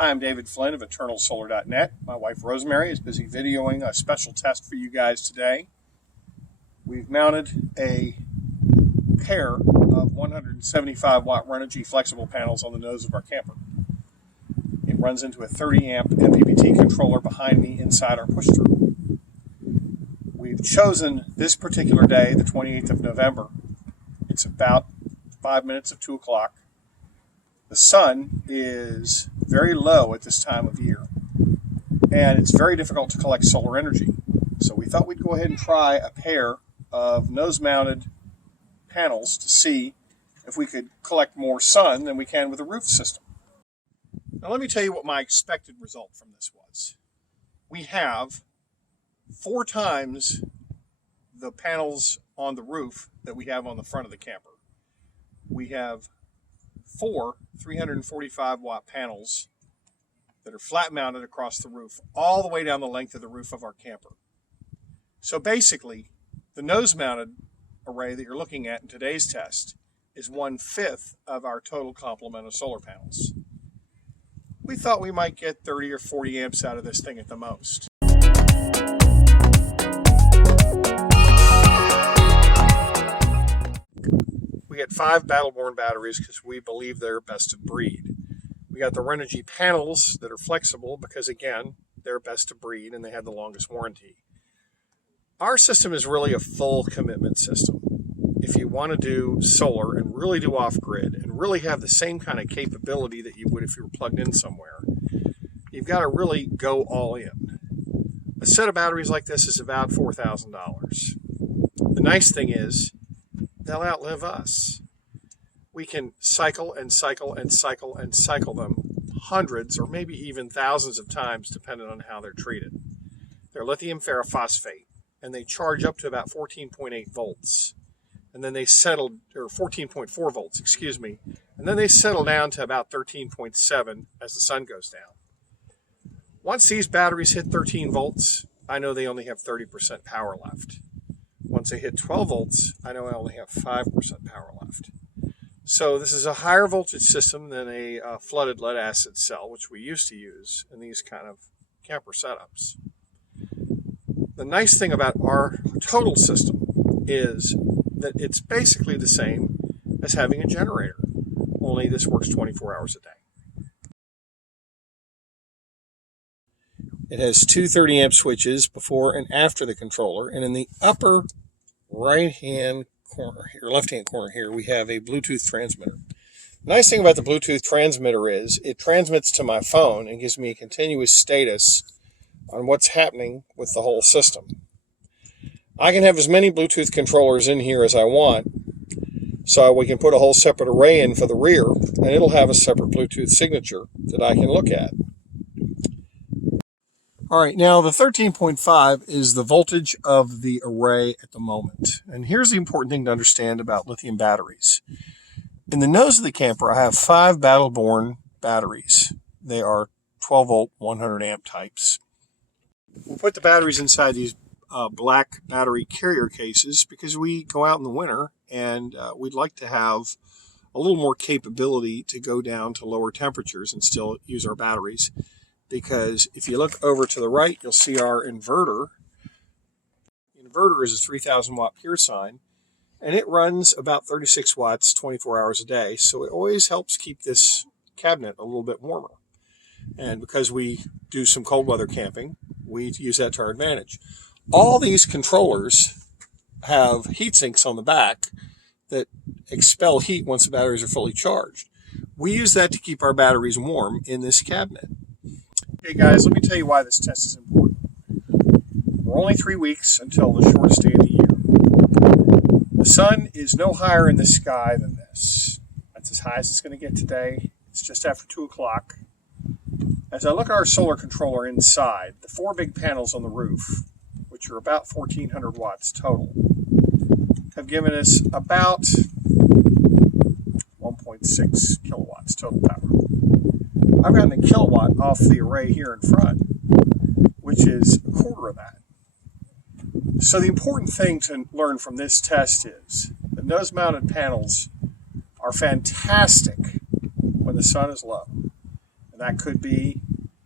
Hi, I'm David Flynn of EternalSolar.net. My wife Rosemary is busy videoing a special test for you guys today. We've mounted a pair of 175 watt Renogy flexible panels on the nose of our camper. It runs into a 30 amp MPPT controller behind me inside our push-through. We've chosen this particular day, the 28th of November. It's about 5 minutes of 2 o'clock. The sun is very low at this time of year, and it's very difficult to collect solar energy. So we thought we'd go ahead and try a pair of nose-mounted panels to see if we could collect more sun than we can with a roof system. Now let me tell you what my expected result from this was. We have 4 times the panels on the roof that we have on the front of the camper. We have 4 345 watt panels that are flat mounted across the roof, all the way down the length of the roof of our camper. So basically, the nose mounted array that you're looking at in today's test is 1/5 of our total complement of solar panels. We thought we might get 30 or 40 amps out of this thing at the most. We get 5 Battle-Born batteries because we believe they're best of breed. We got the Renogy panels that are flexible because, again, they're best of breed and they have the longest warranty. Our system is really a full commitment system. If you want to do solar and really do off-grid and really have the same kind of capability that you would if you were plugged in somewhere, you've got to really go all in. A set of batteries like this is about $4,000. The nice thing is, they'll outlive us. We can cycle and cycle and cycle and cycle them hundreds or maybe even thousands of times depending on how they're treated. They're lithium ferrophosphate and they charge up to about 14.8 volts. And then they settle, or 14.4 volts, excuse me. And then they settle down to about 13.7 as the sun goes down. Once these batteries hit 13 volts, I know they only have 30% power left. Once they hit 12 volts, I know I only have 5% power left. So this is a higher voltage system than a flooded lead acid cell, which we used to use in these kind of camper setups. The nice thing about our total system is that it's basically the same as having a generator, only this works 24 hours a day. It has 2 30 amp switches before and after the controller, and in the upper right-hand corner here, left-hand corner here, we have a Bluetooth transmitter. The nice thing about the Bluetooth transmitter is it transmits to my phone and gives me a continuous status on what's happening with the whole system. I can have as many Bluetooth controllers in here as I want, so we can put a whole separate array in for the rear, and it'll have a separate Bluetooth signature that I can look at. All right, now the 13.5 is the voltage of the array at the moment. And here's the important thing to understand about lithium batteries. In the nose of the camper, I have 5 Battle-Born batteries. They are 12 volt, 100 amp types. We'll put the batteries inside these black battery carrier cases because we go out in the winter and we'd like to have a little more capability to go down to lower temperatures and still use our batteries. Because if you look over to the right, you'll see our inverter. The inverter is a 3,000 watt pure sine, and it runs about 36 watts 24 hours a day. So it always helps keep this cabinet a little bit warmer. And because we do some cold weather camping, we use that to our advantage. All these controllers have heat sinks on the back that expel heat once the batteries are fully charged. We use that to keep our batteries warm in this cabinet. Okay guys, let me tell you why this test is important. We're only 3 weeks until the shortest day of the year. The sun is no higher in the sky than this. That's as high as it's going to get today. It's just after 2 o'clock. As I look at our solar controller inside, the 4 big panels on the roof, which are about 1,400 watts total, have given us about 1.6 kilowatts total power. I've gotten a kilowatt off the array here in front, which is a quarter of that. So the important thing to learn from this test is the nose-mounted panels are fantastic when the sun is low. That could be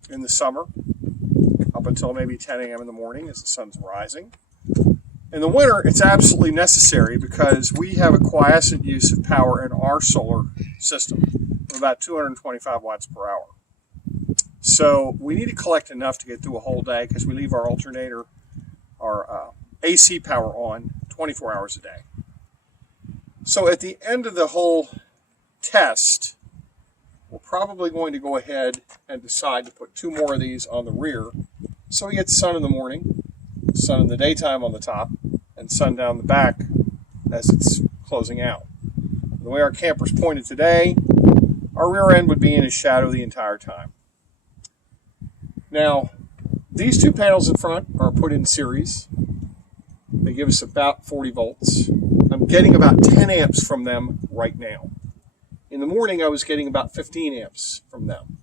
in the summer up until maybe 10 a.m. in the morning as the sun's rising. In the winter, it's absolutely necessary because we have a quiescent use of power in our solar system of about 225 watts per hour. So we need to collect enough to get through a whole day because we leave our alternator, our AC power on 24 hours a day. So at the end of the whole test, we're probably going to go ahead and decide to put 2 more of these on the rear so we get sun in the morning, sun in the daytime on the top, and sun down the back as it's closing out. The way our camper's pointed today, our rear end would be in his shadow the entire time. Now, these 2 panels in front are put in series. They give us about 40 volts. I'm getting about 10 amps from them right now. In the morning, I was getting about 15 amps from them.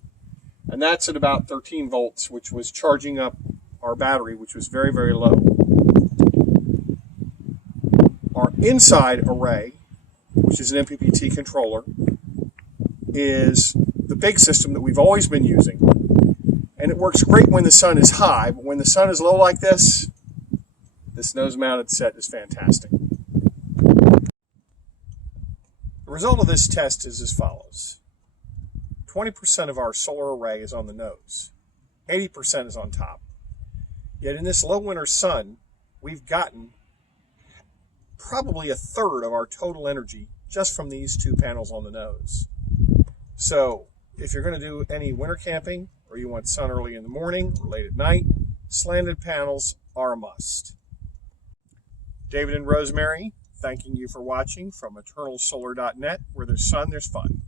And that's at about 13 volts, which was charging up our battery, which was very, very low. Our inside array, which is an MPPT controller, is the big system that we've always been using. And it works great when the sun is high, but when the sun is low like this nose-mounted set is fantastic. The result of this test is as follows. 20% of our solar array is on the nose. 80% is on top. Yet in this low winter sun, we've gotten probably 1/3 of our total energy just from these 2 panels on the nose. So if you're going to do any winter camping or you want sun early in the morning or late at night, slanted panels are a must. David and Rosemary, thanking you for watching from eternalsolar.net, where there's sun, there's fun.